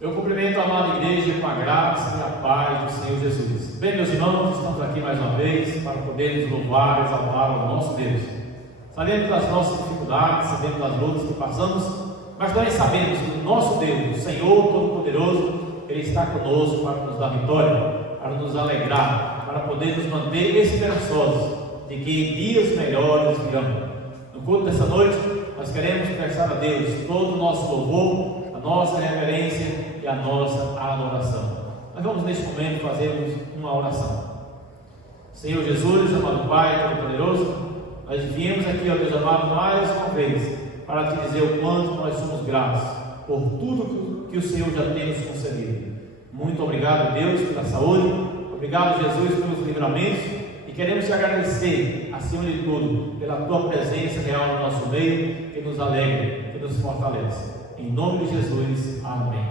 Eu cumprimento a amada igreja com a graça e a paz do Senhor Jesus. Bem, meus irmãos, estamos aqui mais uma vez para podermos louvar e exaltar o nosso Deus. Sabemos das nossas dificuldades, sabemos das lutas que passamos, mas nós sabemos que o nosso Deus, o Senhor Todo-Poderoso, Ele está conosco para nos dar vitória, para nos alegrar, para poder nos manter esperançosos de que dias melhores virão. No culto dessa noite, nós queremos prestar a Deus todo o nosso louvor, a nossa reverência e a nossa adoração. Nós vamos neste momento fazermos uma oração. Senhor Jesus, amado Pai Todo-Poderoso, nós viemos aqui, ó Deus amado, mais uma vez para te dizer o quanto nós somos gratos por tudo que o Senhor já tem nos concedido. Muito obrigado, Deus, pela saúde, obrigado, Jesus, pelos livramentos, e queremos te agradecer, acima de tudo, pela tua presença real no nosso meio, que nos alegra, que nos fortalece. Em nome de Jesus, amém.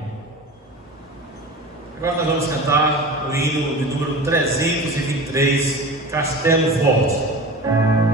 Agora nós vamos cantar o hino de número 323, Castelo Forte. Castelo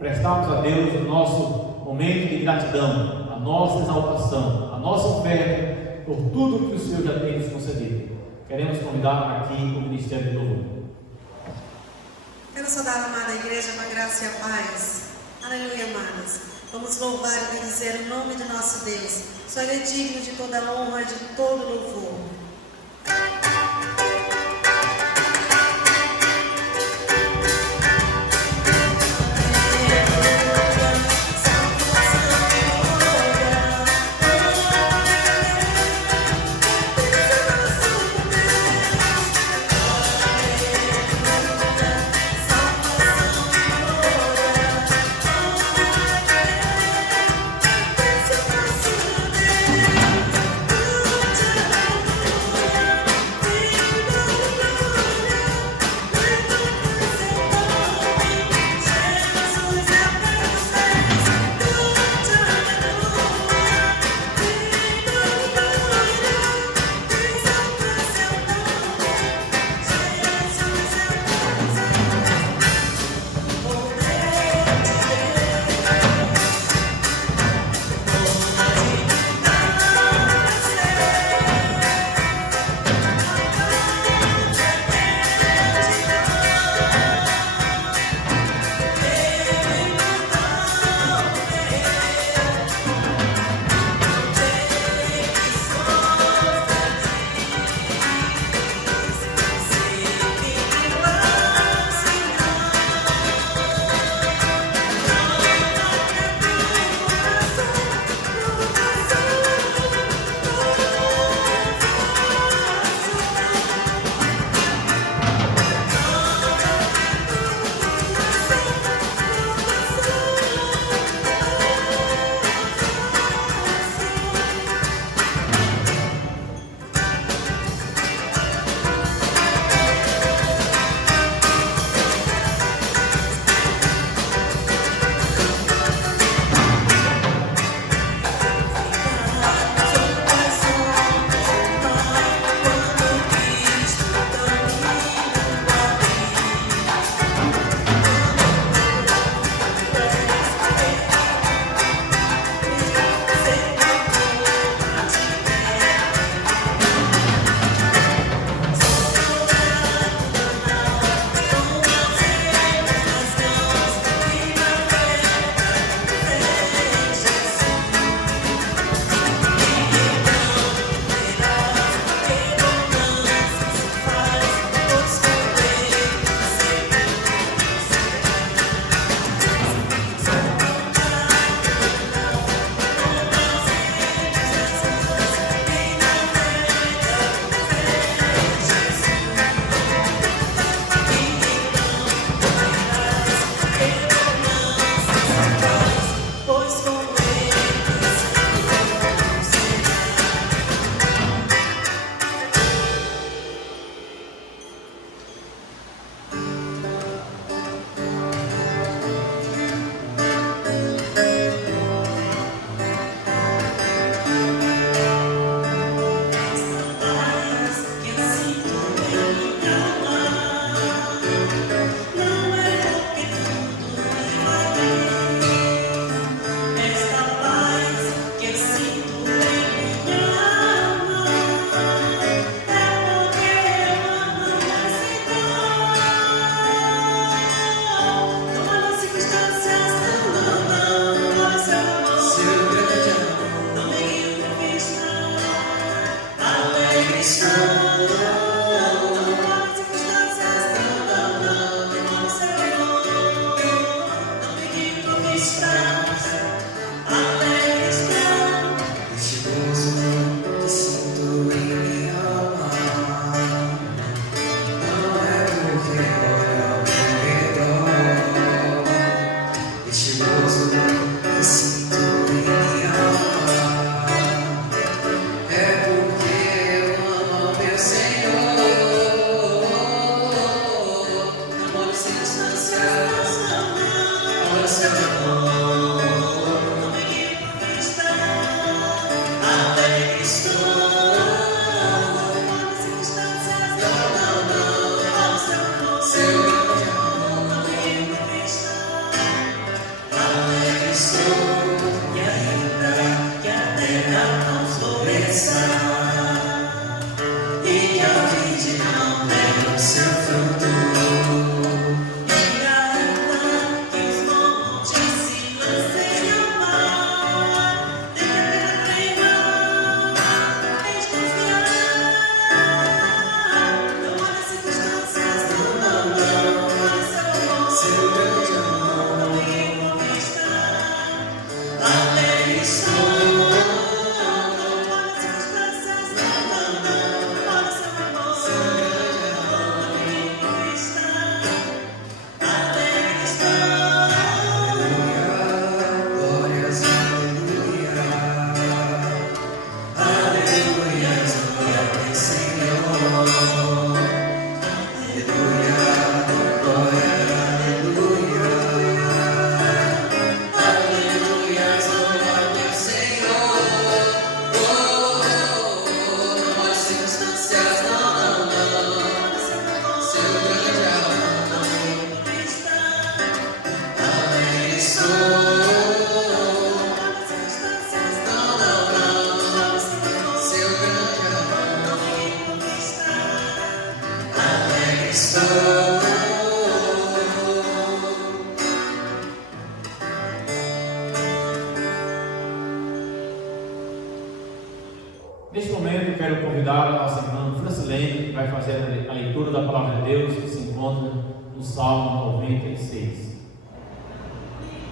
prestarmos a Deus o nosso momento de gratidão, a nossa exaltação, a nossa oferta por tudo que o Senhor já tem nos concedido. Queremos convidar aqui o Ministério do Louvor. Quero saudar a amada igreja com a graça e a paz. Aleluia, amados. Vamos louvar e bendizer o nome do nosso Deus. Só Ele é digno de toda honra e de todo louvor. quero convidar a nossa irmã Francilene, que vai fazer a leitura da palavra de Deus, que se encontra no Salmo 96.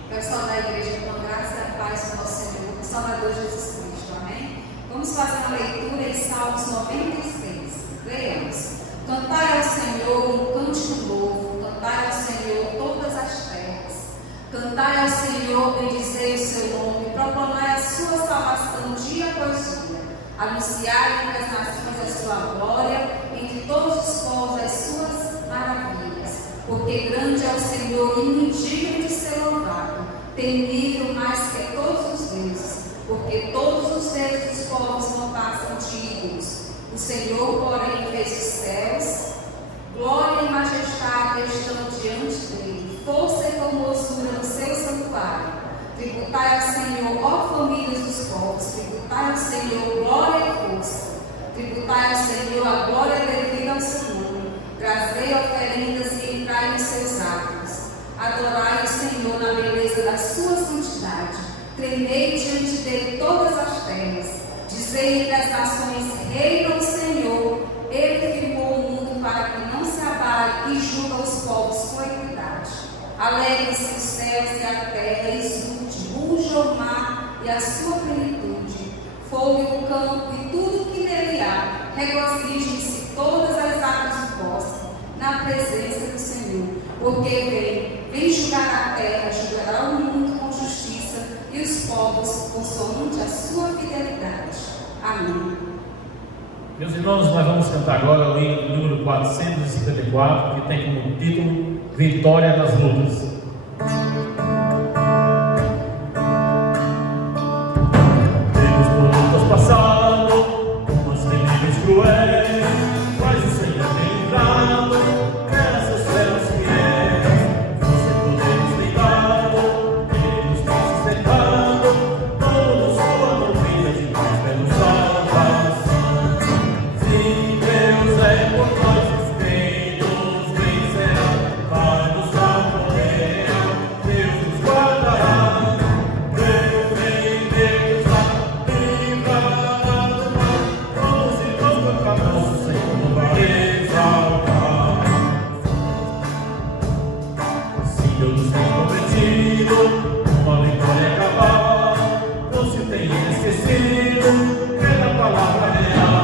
Quero saudar a igreja com graça e a paz do nosso Senhor, o Salvador Jesus Cristo. Amém? Vamos fazer uma leitura em Salmos 96. Leamos. Cantai ao Senhor um cântico novo, cantai ao Senhor todas as terras. Cantai ao Senhor, bendizei o seu nome, proclamai a sua salvação dia após dia. Anunciai entre as nações a sua glória, entre todos os povos as suas maravilhas. Porque grande é o Senhor e muito digno de ser louvado, temível mais que todos os deuses, porque todos os deuses dos povos não passam dignos. O Senhor, porém, fez os céus, glória e majestade estão diante dele, força e formosura no seu santuário. Tributai ao Senhor, ó famílias dos povos, tributai ao Senhor glória e força. Tributai ao Senhor a glória devida ao seu nome. Trazei oferendas e entrai nos seus átrios. Adorai o Senhor na beleza da sua santidade. Tremei diante dele todas as terras. Dizei entre as nações, reina o Senhor. Ele firmou o mundo para que não se abale e julga os povos com equidade. Alegrem-se os céus e a terra, exulte, ruja o mar e a sua plenitude, fogo e o campo e tudo que nele há. Regozijem-se todas as águas do bosque, na presença do Senhor, porque vem julgar a terra, julgará o mundo com justiça e os povos consoante a sua fidelidade. Amém. Meus irmãos, nós vamos cantar agora o hino número 454, que tem como título Vitória das Lutas. Temos por lutas passado, umas terríveis cruéis, mas o Senhor tem livrado, graças celas fiéis. Você podemos tem dado, Ele nos tem sustentado, toda sua maravilha de mais pelo salvação. Sim, Deus é por nós, quem nos vencerá, vai nos dar poder, Deus nos guardará, defender-nos-á, livrará do mal, vamos e nós proclamamos, o Senhor vai exaltar. Sim, Deus nos tem prometido uma vitória cabal, não se tem esquecido que é da palavra real.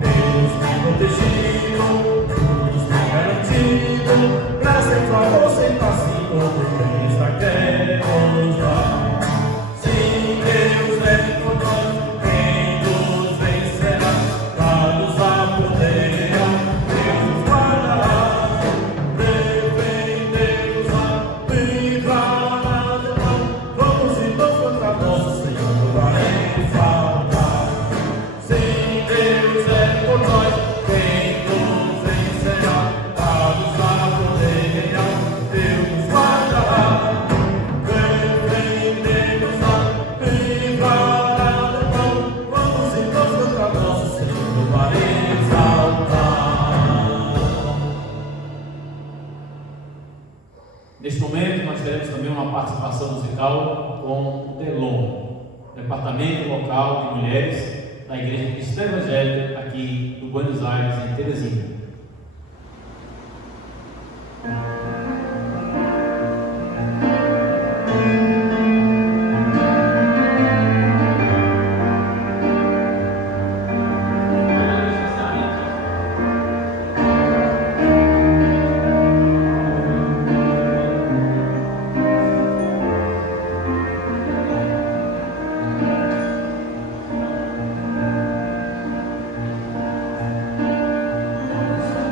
Deus tem protegido, tudo nos tem garantido, graça e favor sem passivo, quem está quer nos dar. Sim, Deus é por nós, quem nos vencerá, para nos dar poder, Deus nos guardará, defender-nos-á, livrará do mal, vamos e nós contra nós, o Senhor vai exaltar. Sim, Deus é por nós, quem nos vencerá, para nos dar poder, Deus nos guardará, defender-nos-á, livrará do mal, vamos e nós contra nós, o Senhor vai exaltar. Neste momento, nós teremos também uma participação musical com o DELOM, Departamento Local de Mulheres da Igreja Cristã Evangélica aqui do Buenos Aires, em Teresina.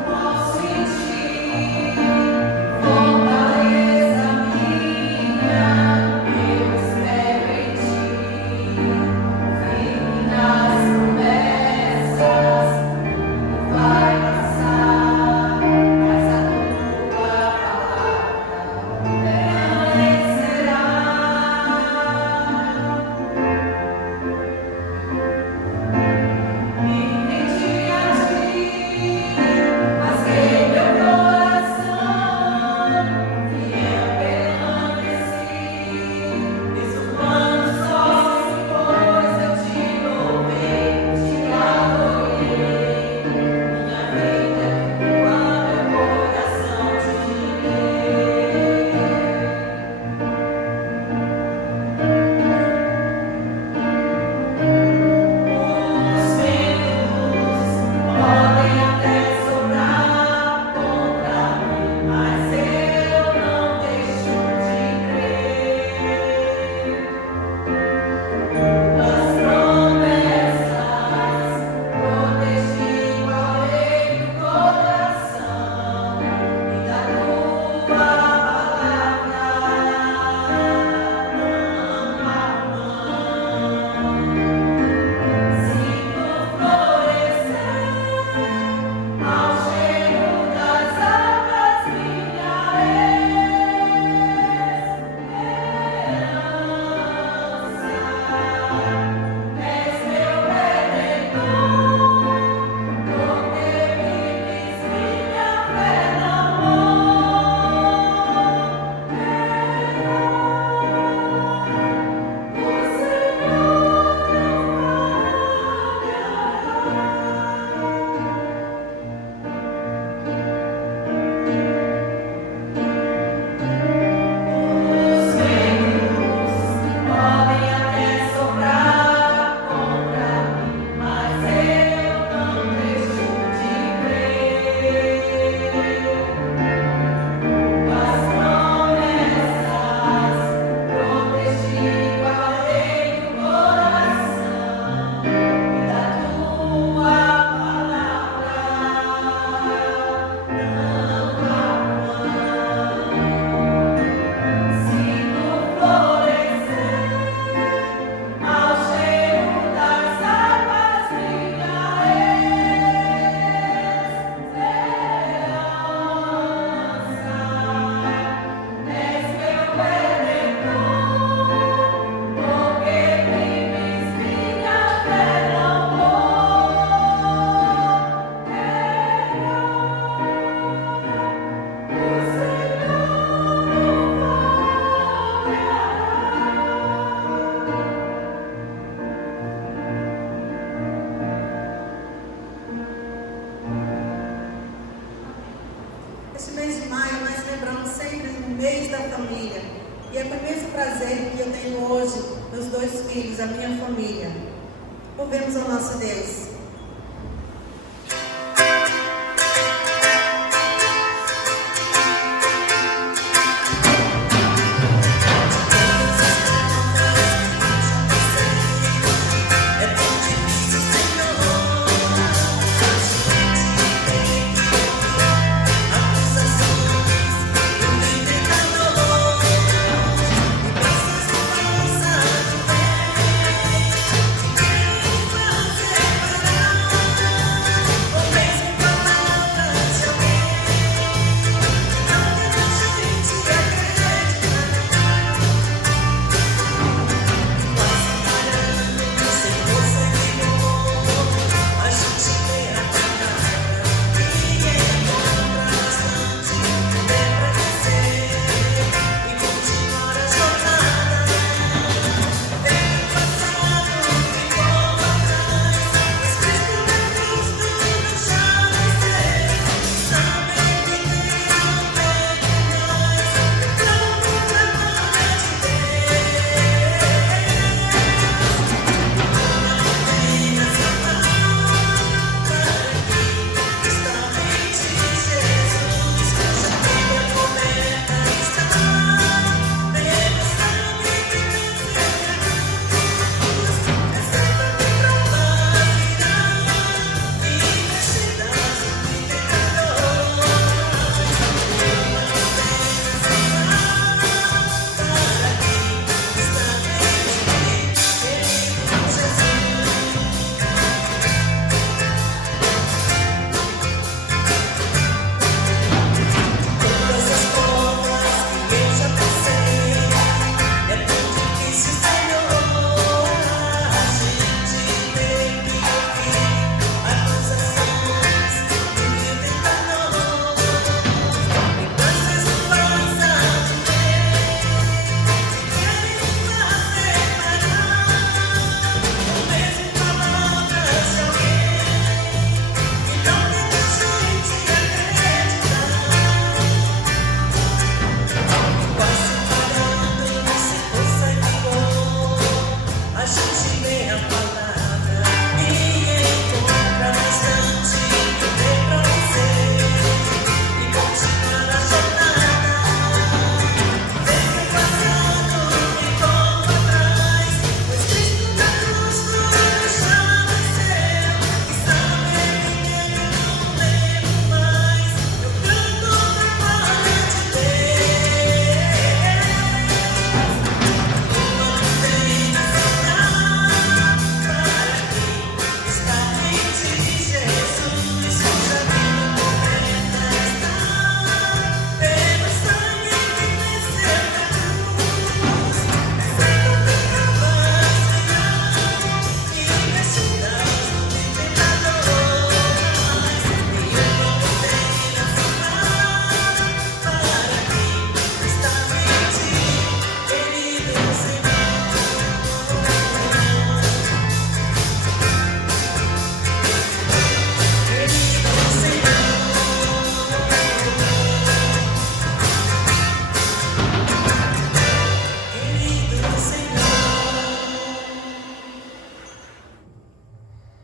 Posso sentir E é com imenso prazer que eu tenho hoje meus 2 filhos, a minha família. Louvemos ao nosso Deus.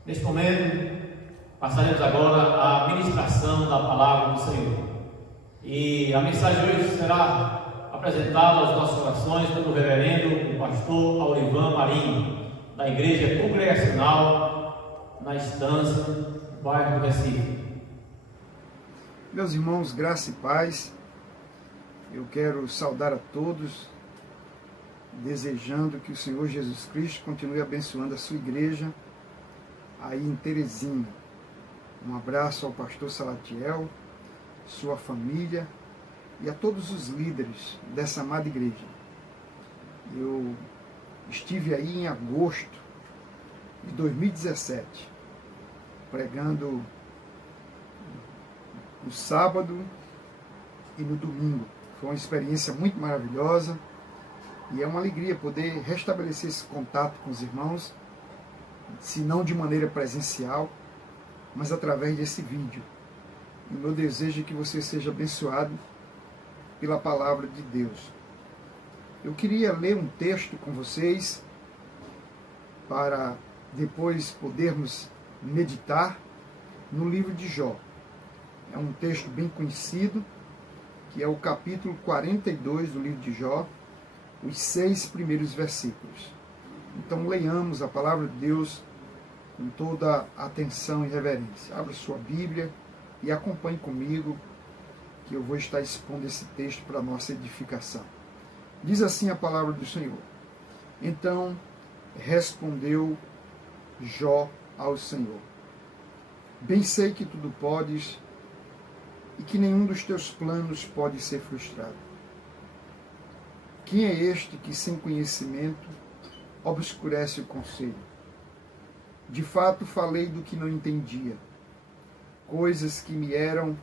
Neste momento, passaremos agora à ministração da palavra do Senhor. E a mensagem de hoje será apresentada aos nossos corações pelo reverendo, o pastor Aurivan Marinho, da Igreja Congregacional na Estância, no bairro do Recife. Meus irmãos, graça e paz, eu quero saudar a todos, desejando que o Senhor Jesus Cristo continue abençoando a sua igreja aí em Terezinha. Um abraço ao pastor Salatiel, sua família e a todos os líderes dessa amada igreja. Eu estive aí em agosto de 2017, pregando no sábado e no domingo. Foi uma experiência muito maravilhosa e é uma alegria poder restabelecer esse contato com os irmãos, se não de maneira presencial, mas através desse vídeo. E o meu desejo é que você seja abençoado pela palavra de Deus. Eu queria ler um texto com vocês para depois podermos meditar no livro de Jó. É um texto bem conhecido, que é o capítulo 42 do livro de Jó, os 6 primeiros versículos. Então leiamos a palavra de Deus com toda atenção e reverência. Abra sua Bíblia e acompanhe comigo, que eu vou estar expondo esse texto para a nossa edificação. Diz assim a palavra do Senhor: Então respondeu Jó ao Senhor: Bem sei que tudo podes e que nenhum dos teus planos pode ser frustrado. Quem é este que sem conhecimento obscurece o conselho? De fato falei do que não entendia, coisas que me eram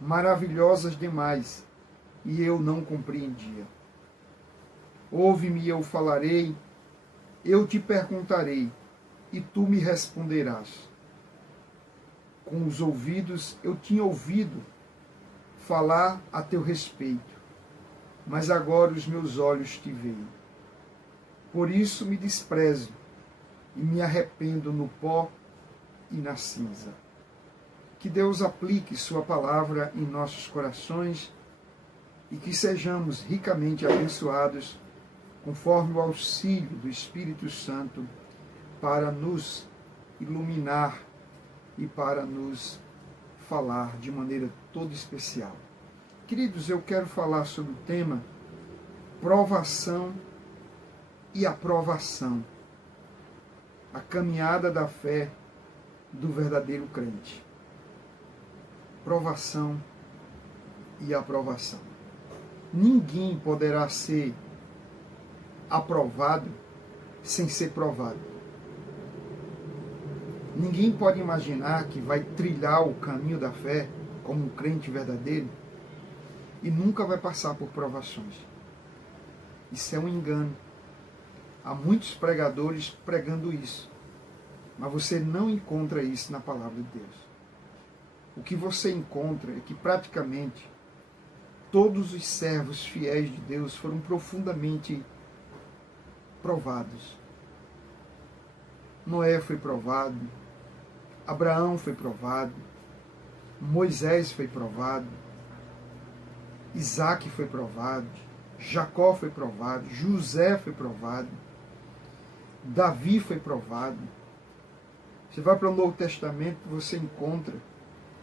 maravilhosas demais e eu não compreendia. Ouve-me e eu falarei, eu te perguntarei e tu me responderás. Com os ouvidos eu tinha ouvido falar a teu respeito, mas agora os meus olhos te veem. Por isso me desprezo e me arrependo no pó e na cinza. Que Deus aplique sua palavra em nossos corações e que sejamos ricamente abençoados conforme o auxílio do Espírito Santo para nos iluminar e para nos falar de maneira toda especial. Queridos, eu quero falar sobre o tema provação e aprovação. A caminhada da fé do verdadeiro crente. Provação e aprovação. Ninguém poderá ser aprovado sem ser provado. Ninguém pode imaginar que vai trilhar o caminho da fé como um crente verdadeiro e nunca vai passar por provações. Isso é um engano. Há muitos pregadores pregando isso, mas você não encontra isso na palavra de Deus. O que você encontra é que praticamente todos os servos fiéis de Deus foram profundamente provados. Noé foi provado, Abraão foi provado, Moisés foi provado, Isaac foi provado, Jacó foi provado, José foi provado, Davi foi provado. Você vai para o Novo Testamento, você encontra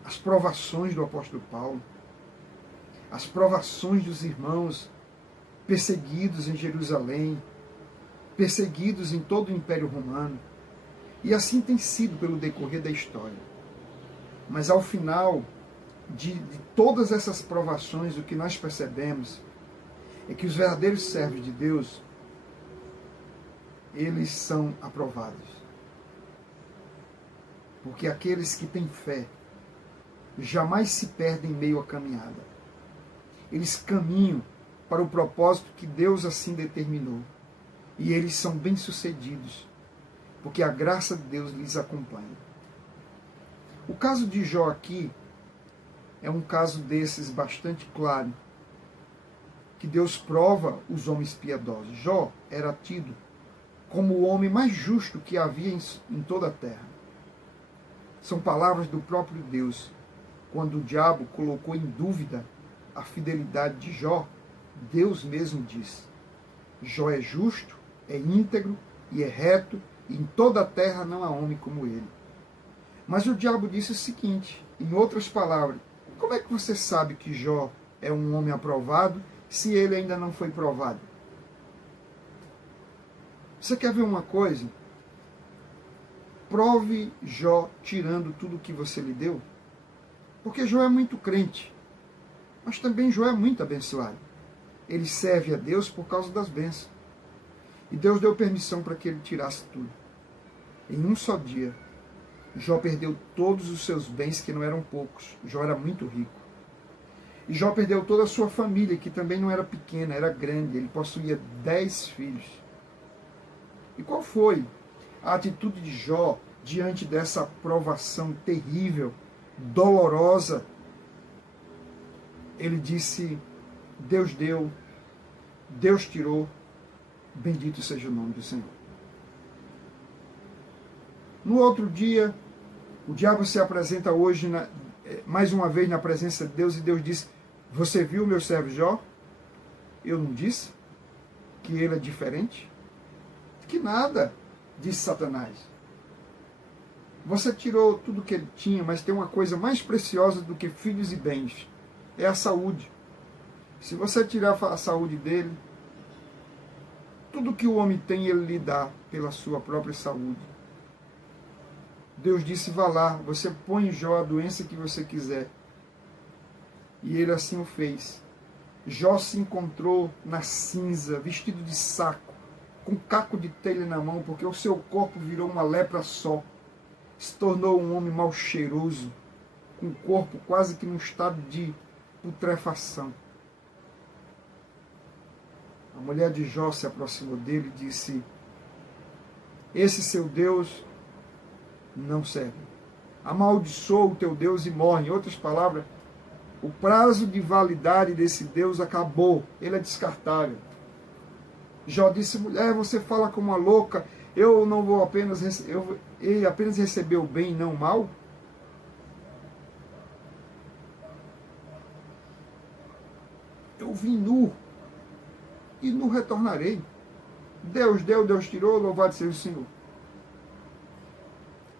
as provações do apóstolo Paulo, as provações dos irmãos perseguidos em Jerusalém, perseguidos em todo o Império Romano. E assim tem sido pelo decorrer da história. Mas ao final de todas essas provações, o que nós percebemos é que os verdadeiros servos de Deus, eles são aprovados. Porque aqueles que têm fé jamais se perdem em meio à caminhada. Eles caminham para o propósito que Deus assim determinou. E eles são bem-sucedidos, porque a graça de Deus lhes acompanha. O caso de Jó aqui é um caso desses bastante claro, que Deus prova os homens piedosos. Jó era tido como o homem mais justo que havia em toda a terra. São palavras do próprio Deus. Quando o diabo colocou em dúvida a fidelidade de Jó, Deus mesmo disse: Jó é justo, é íntegro e é reto, e em toda a terra não há homem como ele. Mas o diabo disse o seguinte, em outras palavras: como é que você sabe que Jó é um homem aprovado se ele ainda não foi provado? Você quer ver uma coisa? Prove Jó tirando tudo que você lhe deu. Porque Jó é muito crente, mas também Jó é muito abençoado. Ele serve a Deus por causa das bênçãos. E Deus deu permissão para que ele tirasse tudo. Em um só dia, Jó perdeu todos os seus bens, que não eram poucos. Jó era muito rico. E Jó perdeu toda a sua família, que também não era pequena, era grande. Ele possuía 10 filhos. E qual foi a atitude de Jó diante dessa provação terrível, dolorosa? Ele disse: Deus deu, Deus tirou, bendito seja o nome do Senhor. No outro dia, o diabo se apresenta hoje, mais uma vez, na presença de Deus, e Deus diz: você viu meu servo Jó? Eu não disse que ele é diferente? Que nada, disse Satanás. Você tirou tudo que ele tinha, mas tem uma coisa mais preciosa do que filhos e bens, é a saúde. Se você tirar a saúde dele, tudo que o homem tem, ele lhe dá pela sua própria saúde. Deus disse: vá lá, você põe em Jó a doença que você quiser. E ele assim o fez. Jó se encontrou na cinza, vestido de saco, com um caco de telha na mão, porque o seu corpo virou uma lepra só. Se tornou um homem mal cheiroso, com o corpo quase que num estado de putrefação. A mulher de Jó se aproximou dele e disse: esse seu Deus não serve. Amaldiçoa o teu Deus e morre. Em outras palavras, o prazo de validade desse Deus acabou. Ele é descartável. Jó disse: mulher, você fala como uma louca. Eu não vou apenas receber o bem e não o mal? Eu vim nu e nu retornarei. Deus deu, Deus tirou, louvado seja o Senhor.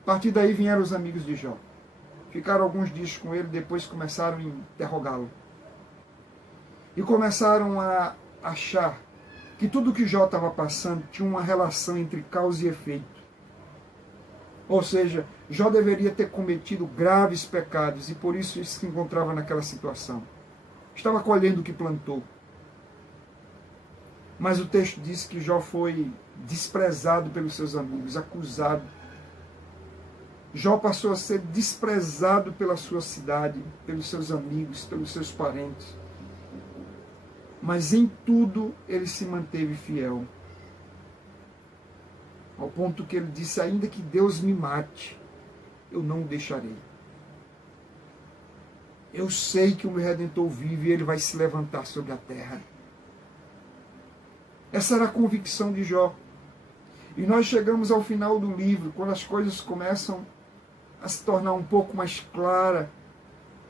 A partir daí vieram os amigos de Jó. Ficaram alguns dias com ele, depois começaram a interrogá-lo. E começaram a achar que tudo que Jó estava passando tinha uma relação entre causa e efeito. Ou seja, Jó deveria ter cometido graves pecados e por isso ele se encontrava naquela situação. Estava colhendo o que plantou. Mas o texto diz que Jó foi desprezado pelos seus amigos, acusado. Jó passou a ser desprezado pela sua cidade, pelos seus amigos, pelos seus parentes. Mas em tudo ele se manteve fiel. Ao ponto que ele disse: ainda que Deus me mate, eu não o deixarei. Eu sei que o meu Redentor vive e ele vai se levantar sobre a terra. Essa era a convicção de Jó. E nós chegamos ao final do livro, quando as coisas começam a se tornar um pouco mais clara,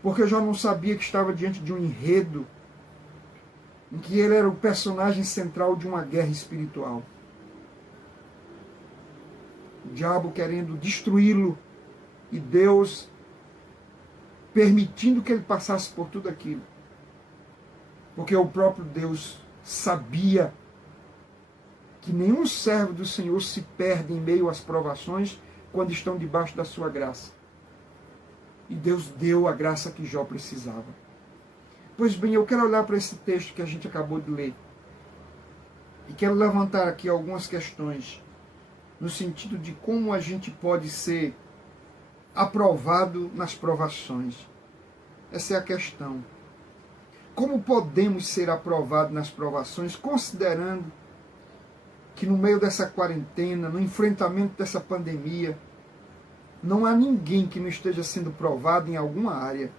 porque Jó não sabia que estava diante de um enredo em que ele era o personagem central de uma guerra espiritual. O diabo querendo destruí-lo e Deus permitindo que ele passasse por tudo aquilo. Porque o próprio Deus sabia que nenhum servo do Senhor se perde em meio às provações quando estão debaixo da sua graça. E Deus deu a graça que Jó precisava. Pois bem, eu quero olhar para esse texto que a gente acabou de ler. E quero levantar aqui algumas questões no sentido de como a gente pode ser aprovado nas provações. Essa é a questão. Como podemos ser aprovados nas provações, considerando que no meio dessa quarentena, no enfrentamento dessa pandemia, não há ninguém que não esteja sendo provado em alguma área,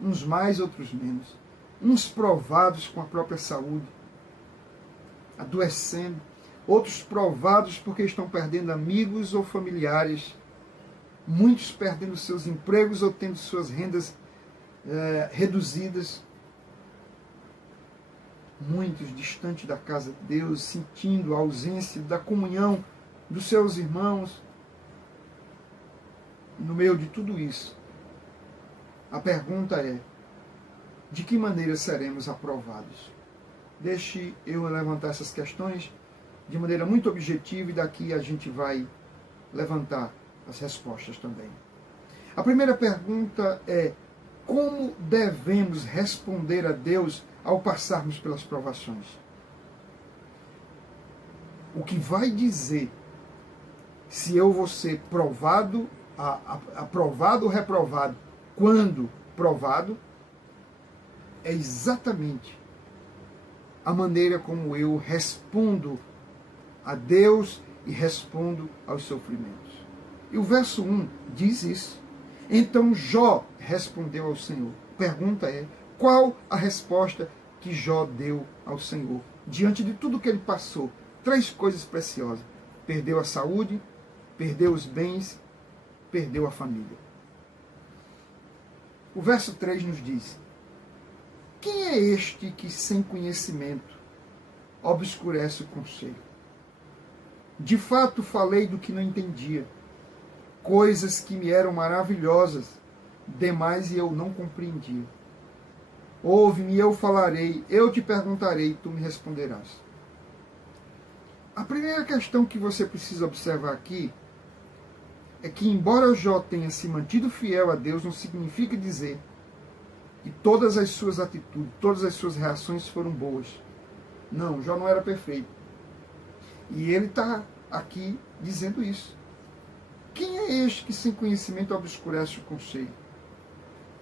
uns mais, outros menos. Uns provados com a própria saúde, adoecendo, outros provados porque estão perdendo amigos ou familiares, muitos perdendo seus empregos ou tendo suas rendas reduzidas, muitos distantes da casa de Deus, sentindo a ausência da comunhão dos seus irmãos. No meio de tudo isso, a pergunta é: de que maneira seremos aprovados? Deixe eu levantar essas questões de maneira muito objetiva e daqui a gente vai levantar as respostas também. A primeira pergunta é: como devemos responder a Deus ao passarmos pelas provações? O que vai dizer se eu vou ser provado, aprovado ou reprovado quando provado, é exatamente a maneira como eu respondo a Deus e respondo aos sofrimentos. E o verso 1 diz isso. Então Jó respondeu ao Senhor. Pergunta é: qual a resposta que Jó deu ao Senhor? diante de tudo que ele passou, 3 coisas preciosas. Perdeu a saúde, perdeu os bens, perdeu a família. O verso 3 nos diz: quem é este que sem conhecimento obscurece o conselho? De fato falei do que não entendia, coisas que me eram maravilhosas, demais e eu não compreendia. Ouve-me e eu falarei, eu te perguntarei e tu me responderás. A primeira questão que você precisa observar aqui é que, embora Jó tenha se mantido fiel a Deus, não significa dizer que todas as suas atitudes, todas as suas reações foram boas. Não, Jó não era perfeito. E ele está aqui dizendo isso. Quem é este que sem conhecimento obscurece o conselho?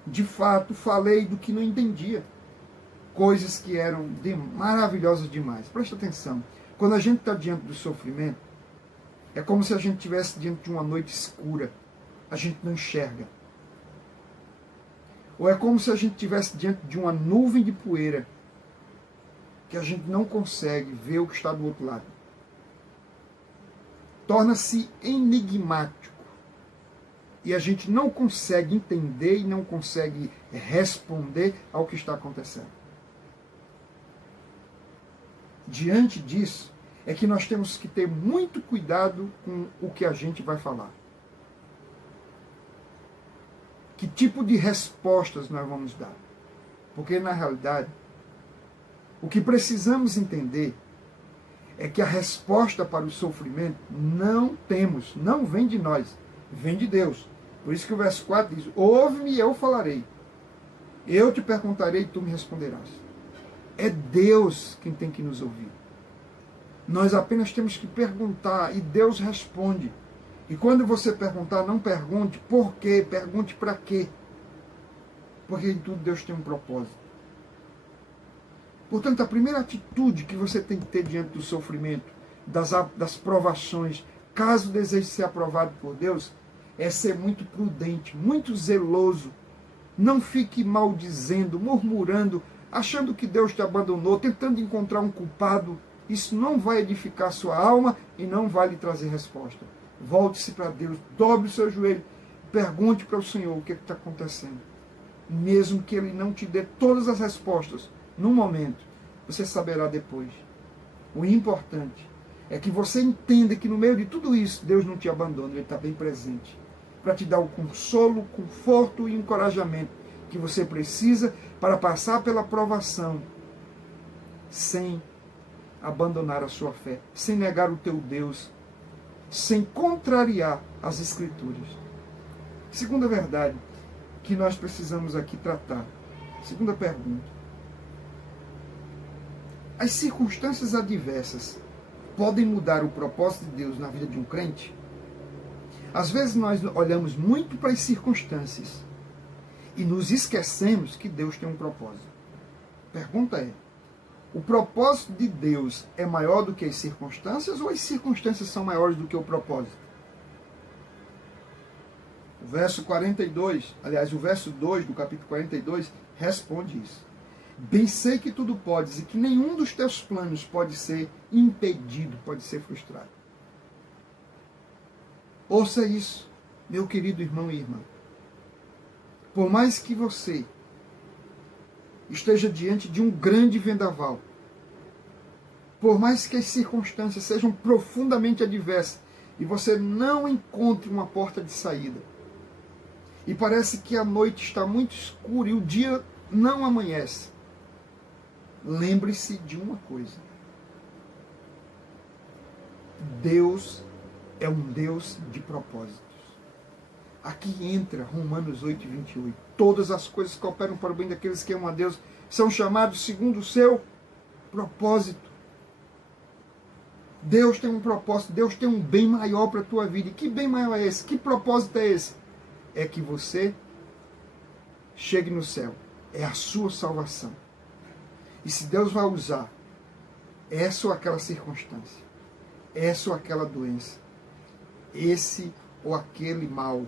De fato, falei do que não entendia, coisas que eram maravilhosas demais. Presta atenção, quando a gente está diante do sofrimento, é como se a gente estivesse diante de uma noite escura, a gente não enxerga. Ou é como se a gente estivesse diante de uma nuvem de poeira, que a gente não consegue ver o que está do outro lado. Torna-se enigmático. E a gente não consegue entender e não consegue responder ao que está acontecendo. Diante disso, é que nós temos que ter muito cuidado com o que a gente vai falar. Que tipo de respostas nós vamos dar? Porque, na realidade, o que precisamos entender é que a resposta para o sofrimento não temos, não vem de nós, vem de Deus. Por isso que o verso 4 diz: ouve-me e eu falarei. Eu te perguntarei e tu me responderás. É Deus quem tem que nos ouvir. Nós apenas temos que perguntar e Deus responde. E quando você perguntar, não pergunte por quê, pergunte para quê. Porque em tudo Deus tem um propósito. Portanto, a primeira atitude que você tem que ter diante do sofrimento, das provações, caso deseje ser aprovado por Deus, é ser muito prudente, muito zeloso. Não fique maldizendo, murmurando, achando que Deus te abandonou, tentando encontrar um culpado. Isso não vai edificar sua alma e não vai lhe trazer resposta. Volte-se para Deus, dobre o seu joelho, pergunte para o Senhor o que está acontecendo. Mesmo que Ele não te dê todas as respostas no momento, você saberá depois. O importante é que você entenda que no meio de tudo isso, Deus não te abandona, Ele está bem presente, para te dar o consolo, o conforto e o encorajamento que você precisa para passar pela provação, sem abandonar a sua fé, sem negar o teu Deus, sem contrariar as Escrituras. Segunda verdade que nós precisamos aqui tratar. Segunda pergunta. As circunstâncias adversas podem mudar o propósito de Deus na vida de um crente? Às vezes nós olhamos muito para as circunstâncias e nos esquecemos que Deus tem um propósito. Pergunta é: o propósito de Deus é maior do que as circunstâncias ou as circunstâncias são maiores do que o propósito? O verso 42, aliás, o verso 2 do capítulo 42 responde isso. Bem sei que tudo podes e que nenhum dos teus planos pode ser impedido, pode ser frustrado. Ouça isso, meu querido irmão e irmã. Por mais que você esteja diante de um grande vendaval, por mais que as circunstâncias sejam profundamente adversas e você não encontre uma porta de saída, e parece que a noite está muito escura e o dia não amanhece, lembre-se de uma coisa: Deus é um Deus de propósitos. Aqui entra Romanos 8, 28. Todas as coisas que operam para o bem daqueles que amam a Deus são chamados segundo o seu propósito. Deus tem um propósito, Deus tem um bem maior para a tua vida. E que bem maior é esse? Que propósito é esse? É que você chegue no céu. É a sua salvação. E se Deus vai usar essa ou aquela circunstância, essa ou aquela doença, esse ou aquele mal,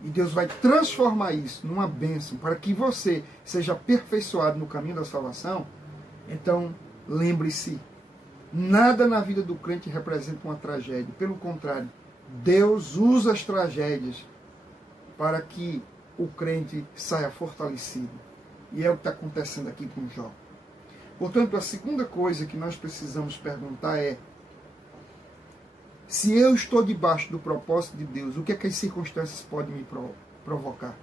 e Deus vai transformar isso numa bênção para que você seja aperfeiçoado no caminho da salvação, Então, lembre-se, nada na vida do crente representa uma tragédia. Pelo contrário, Deus usa as tragédias para que o crente saia fortalecido. E é o que está acontecendo aqui com Jó. Portanto, a segunda coisa que nós precisamos perguntar é: se eu estou debaixo do propósito de Deus, o que é que as circunstâncias podem me provocar?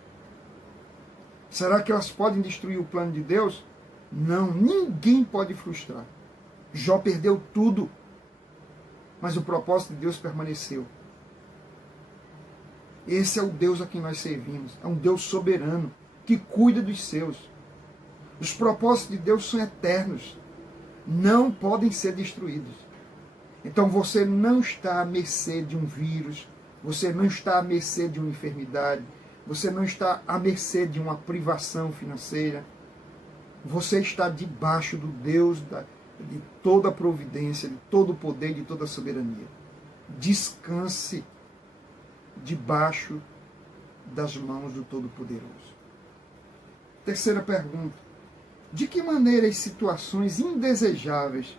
Será que elas podem destruir o plano de Deus? Não, ninguém pode frustrar. Jó perdeu tudo, mas o propósito de Deus permaneceu. Esse é o Deus a quem nós servimos. É um Deus soberano, que cuida dos seus. Os propósitos de Deus são eternos. Não podem ser destruídos. Então você não está à mercê de um vírus. Você não está à mercê de uma enfermidade. Você não está à mercê de uma privação financeira. Você está debaixo do Deus de toda a providência, de todo o poder, de toda a soberania. Descanse debaixo das mãos do Todo-Poderoso. Terceira pergunta: de que maneira as situações indesejáveis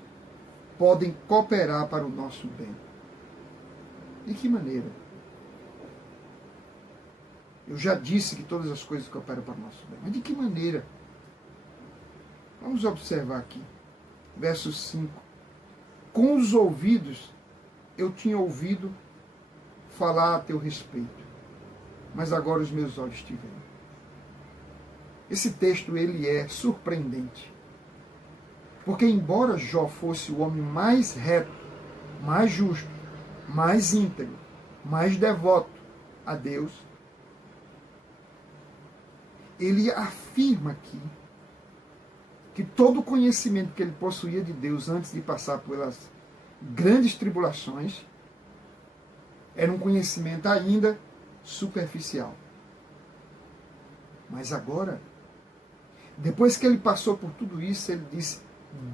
podem cooperar para o nosso bem? De que maneira? Eu já disse que todas as coisas cooperam para o nosso bem, mas de que maneira? Vamos observar aqui, verso 5. Com os ouvidos eu tinha ouvido falar a teu respeito, mas agora os meus olhos te veem. Esse texto ele é surpreendente, porque embora Jó fosse o homem mais reto, mais justo, mais íntegro, mais devoto a Deus, ele afirma aqui que todo o conhecimento que ele possuía de Deus antes de passar pelas grandes tribulações era um conhecimento ainda superficial. Mas agora, depois que ele passou por tudo isso, ele disse: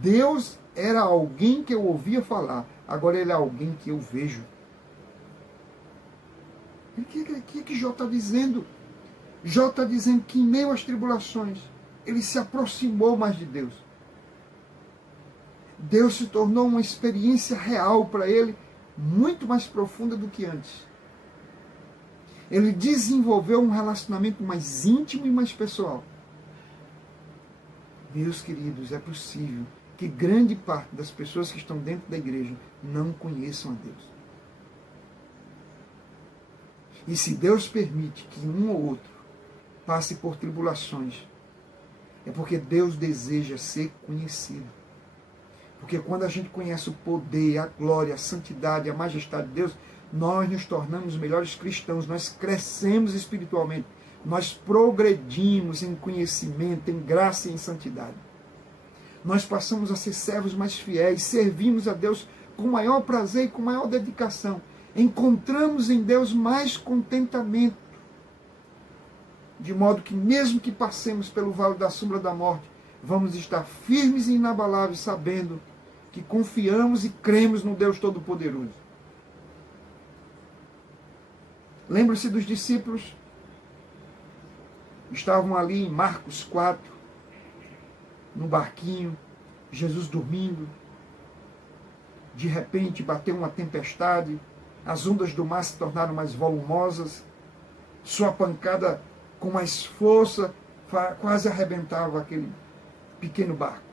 Deus era alguém que eu ouvia falar, agora ele é alguém que eu vejo. O que Jó está dizendo? Jó está dizendo que em meio às tribulações, ele se aproximou mais de Deus. Deus se tornou uma experiência real para ele, muito mais profunda do que antes. Ele desenvolveu um relacionamento mais íntimo e mais pessoal. Meus queridos, é possível que grande parte das pessoas que estão dentro da igreja não conheçam a Deus. E se Deus permite que um ou outro passe por tribulações, é porque Deus deseja ser conhecido. Porque quando a gente conhece o poder, a glória, a santidade, a majestade de Deus, nós nos tornamos melhores cristãos, nós crescemos espiritualmente, nós progredimos em conhecimento, em graça e em santidade. Nós passamos a ser servos mais fiéis, servimos a Deus com maior prazer e com maior dedicação. Encontramos em Deus mais contentamento, de modo que mesmo que passemos pelo vale da sombra da morte, vamos estar firmes e inabaláveis, sabendo que confiamos e cremos no Deus Todo-Poderoso. Lembre-se dos discípulos, estavam ali em Marcos 4, no barquinho, Jesus dormindo. De repente bateu uma tempestade, as ondas do mar se tornaram mais volumosas, sua pancada com mais força quase arrebentava aquele pequeno barco.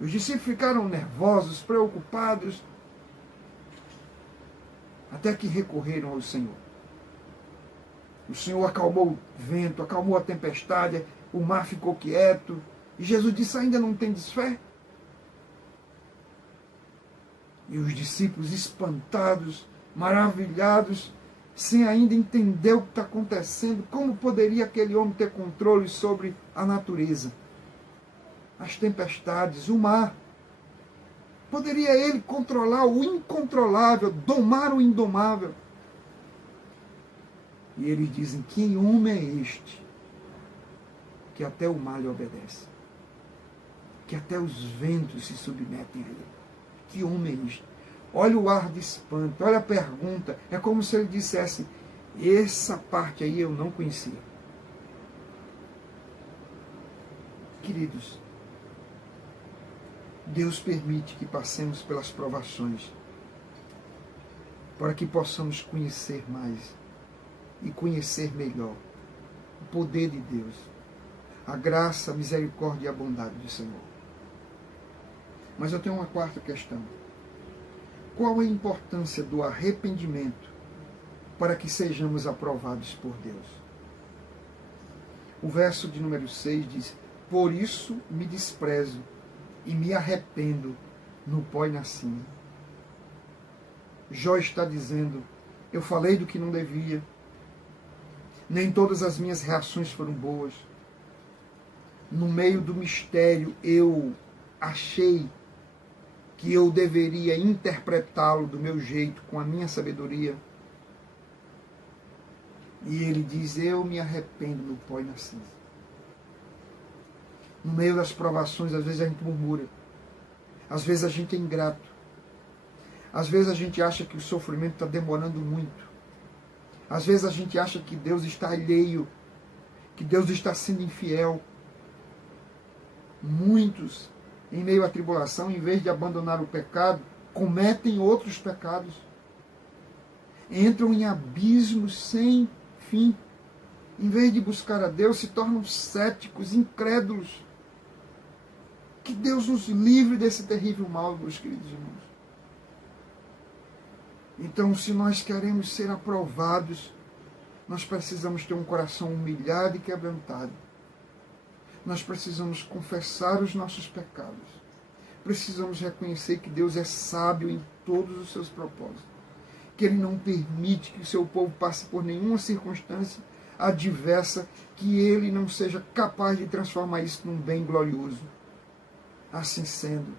Os discípulos ficaram nervosos, preocupados, até que recorreram ao Senhor. O Senhor acalmou o vento, acalmou a tempestade, o mar ficou quieto, e Jesus disse: ainda não tendes fé? E os discípulos, espantados, maravilhados, sem ainda entender o que está acontecendo, como poderia aquele homem ter controle sobre a natureza, as tempestades, o mar? Poderia ele controlar o incontrolável, domar o indomável? E eles dizem: que homem é este que até o mar lhe obedece, que até os ventos se submetem a ele? Que homem é este? Olha o ar de espanto, olha a pergunta. É como se ele dissesse: essa parte aí eu não conhecia. Queridos, Deus permite que passemos pelas provações para que possamos conhecer mais e conhecer melhor o poder de Deus, a graça, a misericórdia e a bondade do Senhor. Mas eu tenho uma quarta questão. Qual é a importância do arrependimento para que sejamos aprovados por Deus? O verso de número 6 diz: por isso me desprezo e me arrependo no pó e na cinza. Jó está dizendo: eu falei do que não devia, nem todas as minhas reações foram boas. No meio do mistério eu achei que eu deveria interpretá-lo do meu jeito, com a minha sabedoria. E ele diz: eu me arrependo no pó e na cinza. No meio das provações, às vezes a gente murmura, às vezes a gente é ingrato, às vezes a gente acha que o sofrimento está demorando muito, às vezes a gente acha que Deus está alheio, que Deus está sendo infiel. Muitos, em meio à tribulação, em vez de abandonar o pecado, cometem outros pecados, entram em abismos sem fim. Em vez de buscar a Deus, se tornam céticos, incrédulos. Que Deus nos livre desse terrível mal, meus queridos irmãos. Então, se nós queremos ser aprovados, nós precisamos ter um coração humilhado e quebrantado. Nós precisamos confessar os nossos pecados. Precisamos reconhecer que Deus é sábio em todos os seus propósitos. Que Ele não permite que o seu povo passe por nenhuma circunstância adversa, que Ele não seja capaz de transformar isso num bem glorioso. Assim sendo,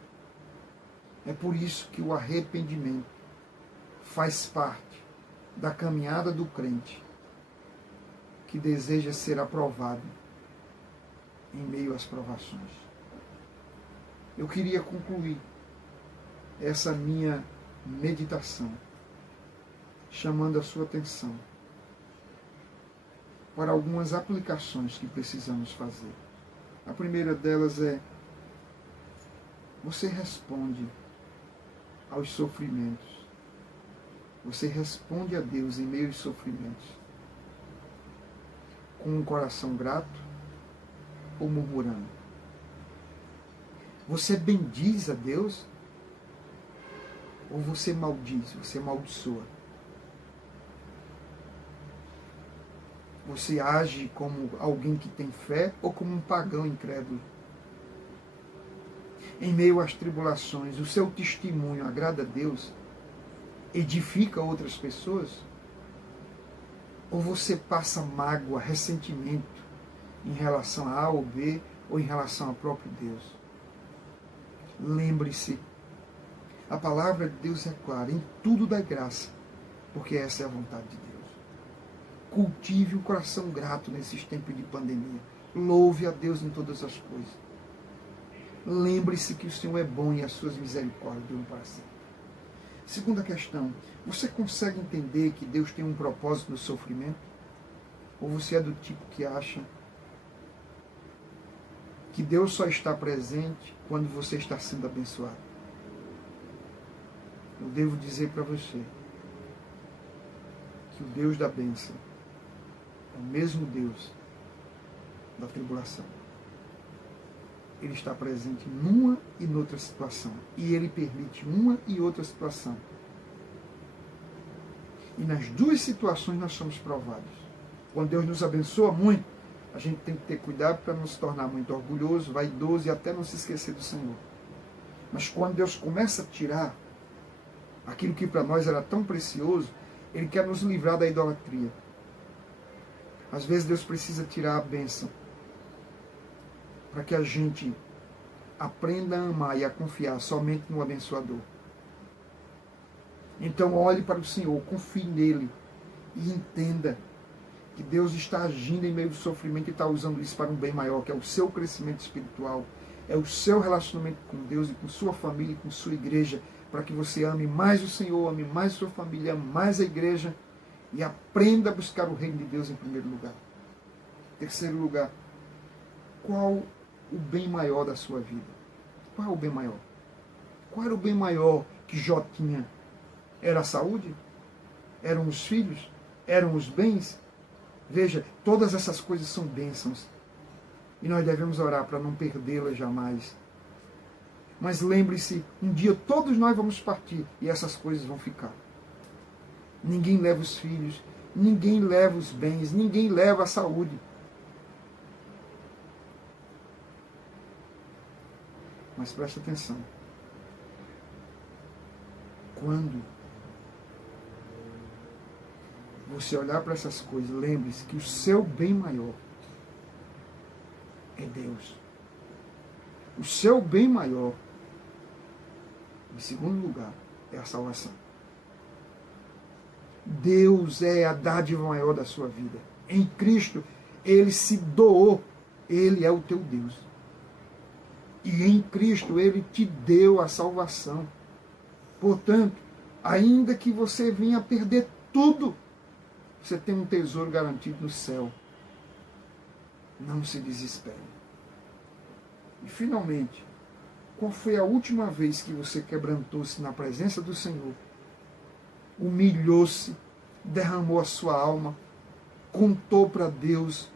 é por isso que o arrependimento faz parte da caminhada do crente que deseja ser aprovado em meio às provações. Eu queria concluir essa minha meditação chamando a sua atenção para algumas aplicações que precisamos fazer. A primeira delas é: você responde aos sofrimentos. Você responde a Deus em meio aos sofrimentos com um coração grato ou murmurando? Você bendiz a Deus ou você maldiz, você amaldiçoa? Você age como alguém que tem fé ou como um pagão incrédulo? Em meio às tribulações, o seu testemunho agrada a Deus? Edifica outras pessoas? Ou você passa mágoa, ressentimento em relação a A ou B, ou em relação ao próprio Deus? Lembre-se, a palavra de Deus é clara: em tudo dá graça, porque essa é a vontade de Deus. Cultive um coração grato nesses tempos de pandemia. Louve a Deus em todas as coisas. Lembre-se que o Senhor é bom e as suas misericórdias duram para sempre. Segunda questão: você consegue entender que Deus tem um propósito no sofrimento? Ou você é do tipo que acha que Deus só está presente quando você está sendo abençoado? Eu devo dizer para você que o Deus da bênção é o mesmo Deus da tribulação. Ele está presente numa e noutra situação. E Ele permite uma e outra situação. E nas duas situações nós somos provados. Quando Deus nos abençoa muito, a gente tem que ter cuidado para não se tornar muito orgulhoso, vaidoso e até não se esquecer do Senhor. Mas quando Deus começa a tirar aquilo que para nós era tão precioso, Ele quer nos livrar da idolatria. Às vezes Deus precisa tirar a bênção para que a gente aprenda a amar e a confiar somente no abençoador. Então olhe para o Senhor, confie nele e entenda que Deus está agindo em meio ao sofrimento e está usando isso para um bem maior, que é o seu crescimento espiritual, é o seu relacionamento com Deus e com sua família e com sua igreja, para que você ame mais o Senhor, ame mais sua família, ame mais a igreja e aprenda a buscar o reino de Deus em primeiro lugar. Terceiro lugar, qual o bem maior da sua vida? Qual é o bem maior? Qual era o bem maior que Jó tinha? Era a saúde? Eram os filhos? Eram os bens? Veja, todas essas coisas são bênçãos. E nós devemos orar para não perdê-las jamais. Mas lembre-se, um dia todos nós vamos partir e essas coisas vão ficar. Ninguém leva os filhos, ninguém leva os bens, ninguém leva a saúde. Mas preste atenção. Quando você olhar para essas coisas, lembre-se que o seu bem maior é Deus. O seu bem maior, em segundo lugar, é a salvação. Deus é a dádiva maior da sua vida. Em Cristo, Ele se doou. Ele é o teu Deus. E em Cristo, Ele te deu a salvação. Portanto, ainda que você venha perder tudo, você tem um tesouro garantido no céu. Não se desespere. E finalmente, qual foi a última vez que você quebrantou-se na presença do Senhor? Humilhou-se, derramou a sua alma, contou para Deus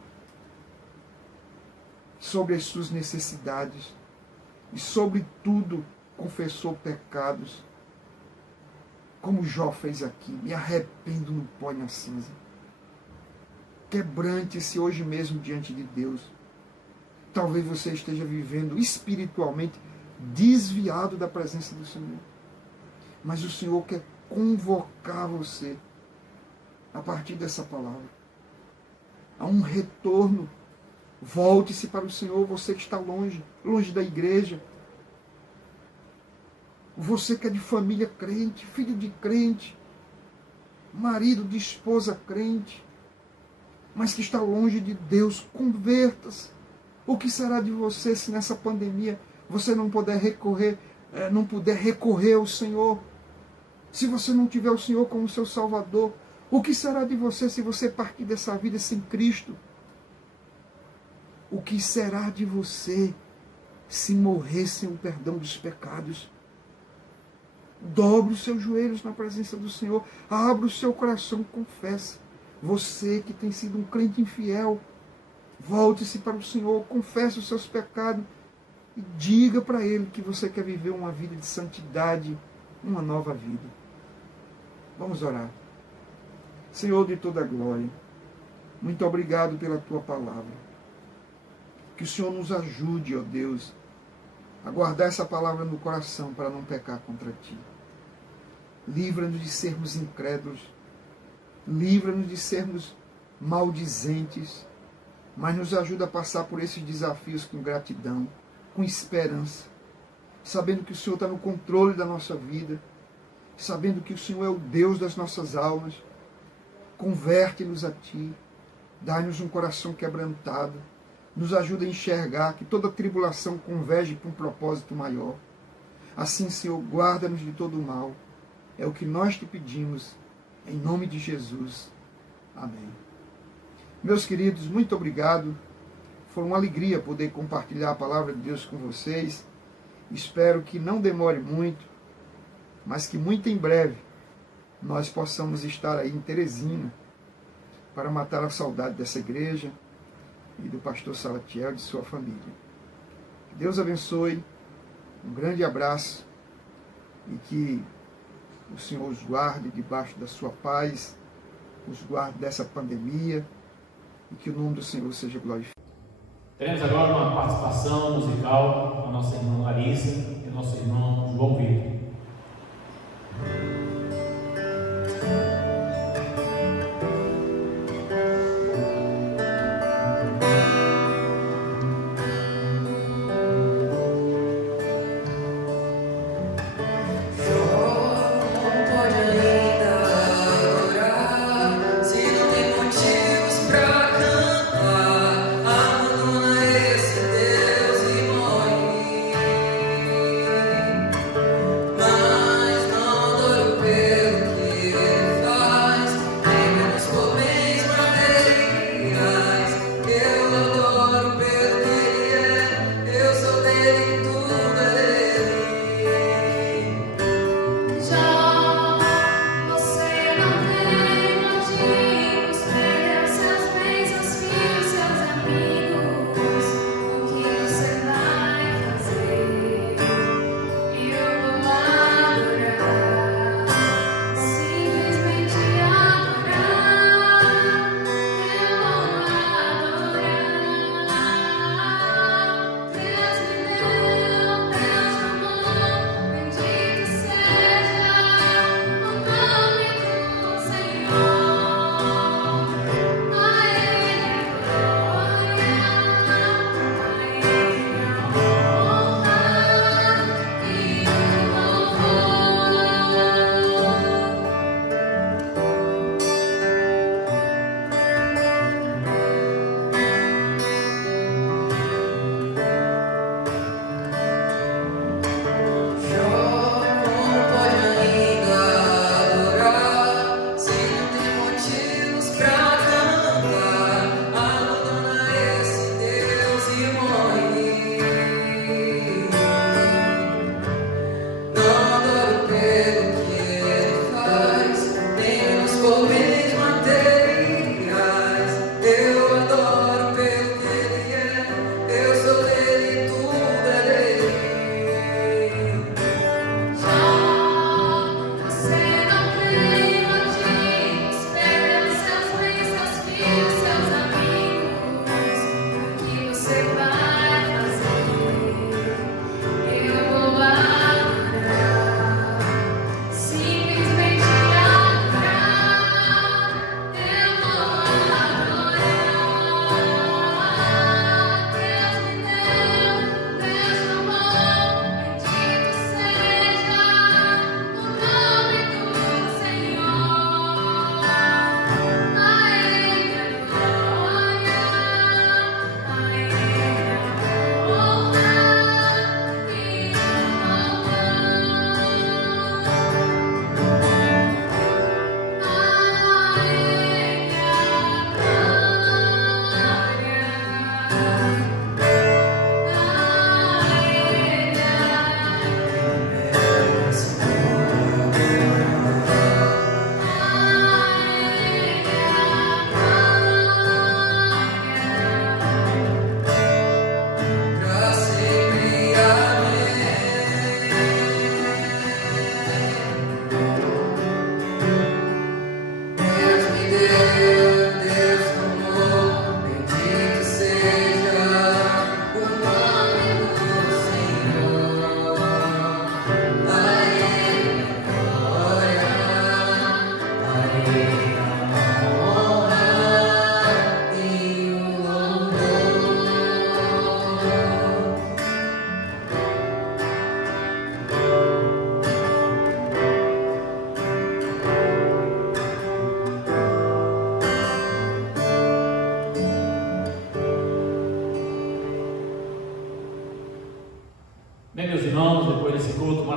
sobre as suas necessidades e, sobretudo, confessou pecados, como Jó fez aqui: me arrependo no pó e na cinza. Quebrante-se hoje mesmo diante de Deus. Talvez você esteja vivendo espiritualmente desviado da presença do Senhor, mas o Senhor quer convocar você, a partir dessa palavra, a um retorno. Volte-se para o Senhor, você que está longe da igreja, você que é de família crente, filho de crente, marido de esposa crente, mas que está longe de Deus, converta-se. O que será de você se nessa pandemia você não puder recorrer ao Senhor? Se você não tiver o Senhor como seu Salvador, o que será de você se você partir dessa vida sem Cristo? O que será de você se morrer sem o perdão dos pecados? Dobre os seus joelhos na presença do Senhor, abra o seu coração e confesse. Você que tem sido um crente infiel, volte-se para o Senhor, confesse os seus pecados e diga para Ele que você quer viver uma vida de santidade, uma nova vida. Vamos orar. Senhor de toda glória, muito obrigado pela Tua palavra. Que o Senhor nos ajude, ó Deus, a guardar essa palavra no coração para não pecar contra Ti. Livra-nos de sermos incrédulos, livra-nos de sermos maldizentes, mas nos ajuda a passar por esses desafios com gratidão, com esperança, sabendo que o Senhor está no controle da nossa vida, sabendo que o Senhor é o Deus das nossas almas. Converte-nos a Ti, dá-nos um coração quebrantado, nos ajuda a enxergar que toda tribulação converge para um propósito maior. Assim, Senhor, guarda-nos de todo o mal. É o que nós Te pedimos, em nome de Jesus. Amém. Meus queridos, muito obrigado. Foi uma alegria poder compartilhar a palavra de Deus com vocês. Espero que não demore muito, mas que muito em breve nós possamos estar aí em Teresina para matar a saudade dessa igreja e do pastor Salatiel e de sua família. Que Deus abençoe, um grande abraço e que o Senhor os guarde debaixo da sua paz, os guarde dessa pandemia e que o nome do Senhor seja glorificado. Teremos agora uma participação musical com a nossa irmã Larissa e o nosso irmão João Vitor.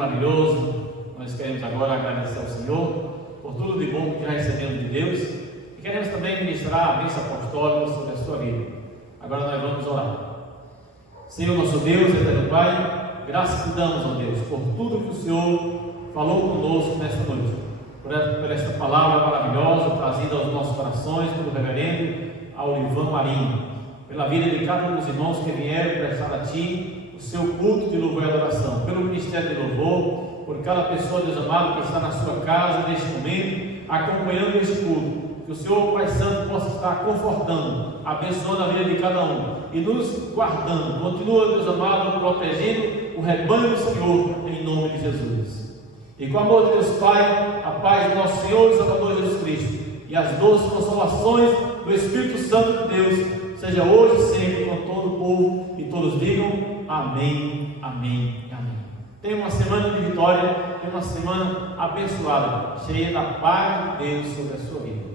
maravilhoso, nós queremos agora agradecer ao Senhor por tudo de bom que já recebemos de Deus e queremos também ministrar a bênção apostólica sobre a sua vida. Agora nós vamos orar. Senhor nosso Deus, eterno Pai, graças te damos, ó Deus, por tudo que o Senhor falou conosco nesta noite, por esta palavra maravilhosa trazida aos nossos corações pelo reverendo Aurivan Marinho, pela vida de cada um dos irmãos que vieram prestar a Ti o seu culto de louvor e adoração, pelo ministério de louvor, por cada pessoa, Deus amado, que está na sua casa neste momento, acompanhando este culto. Que o Senhor, Pai Santo, possa estar confortando, abençoando a vida de cada um e nos guardando. Continua, Deus amado, protegendo o rebanho do Senhor, em nome de Jesus. E com o amor de Deus Pai, a paz do nosso Senhor e Salvador Jesus Cristo e as doces consolações do Espírito Santo de Deus, seja hoje e sempre com todo o povo, e todos digam amém, amém, amém. Tenha uma semana de vitória, tenha uma semana abençoada, cheia da paz de Deus sobre a sua vida.